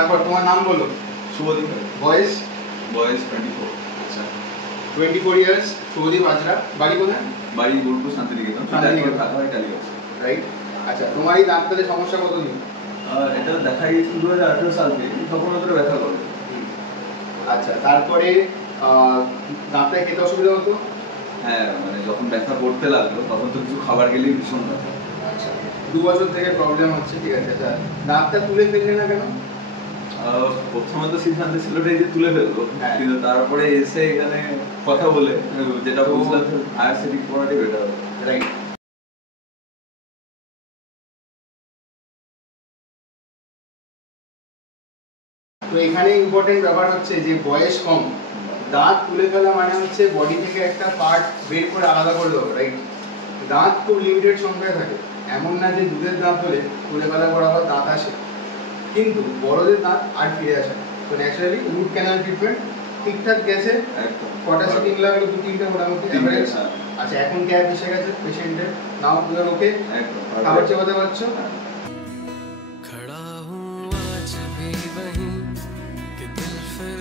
তারপর তোমার নাম বলো। শুভদীপ। বয়স? বয়স 24। আচ্ছা 24 ইয়ার্স। শুভদীপ হাজরা। বাড়ি কোথায়? বাড়ি বোলপুর শান্তিনিকেতন। শান্তিনিকেতন। ঢাকা হয় টালিগঞ্জ। রাইট। আচ্ছা তোমার এই দাঁতের সমস্যা কতদিন? এটা দেখা গিয়েছিল 2018 সাল থেকে, তখন ওদের ব্যথা করে। আচ্ছা তারপরে দাঁতটা খেতে অসুবিধা হতো? হ্যাঁ, মানে যখন ব্যথা করতে লাগলো তখন তো কিছু খাবার গেলেই ভীষণ ব্যথা। আচ্ছা 2 বছর থেকে প্রবলেম হচ্ছে, ঠিক আছে। আচ্ছা দাঁতটা তুলে ফেললে না কেন? প্রথমে তো সিদ্ধান্ত ছিল যে তুলে ফেলবো, কিন্তু তারপরে এসে এখানে কথা বলে যেটা বুঝলাম আয়ারসিটিক পড়াটাই বেটার হবে। রাইট। তো এখানে ইম্পর্টেন্ট ব্যাপার হচ্ছে যে বয়স কম, দাঁত তুলে ফেলা মানে হচ্ছে বডি থেকে একটা পার্ট বের করে আলাদা করে দেবো, রাইট। দাঁত খুব লিমিটেড সংখ্যায় থাকে, এমন না যে দুধের দাঁত হলে তুলে ফেলা করে আবার দাঁত আসে, কিন্তু বড়দের দাঁত আর ফিরে আসে না। তো ন্যাচারালি রুট ক্যানাল ট্রিটমেন্ট ঠিকঠাক গেছে। কটা সিটিং লাগলো? 2-3টে মোটামুটি এভারেজ। আচ্ছা এখন ক্যাপ এসে গেছে পেশেন্টের, নাও পুরো ওকে, খাবার চাপাতে পারছো। खड़ा हूँ आज भी वहीं कि दिल फिर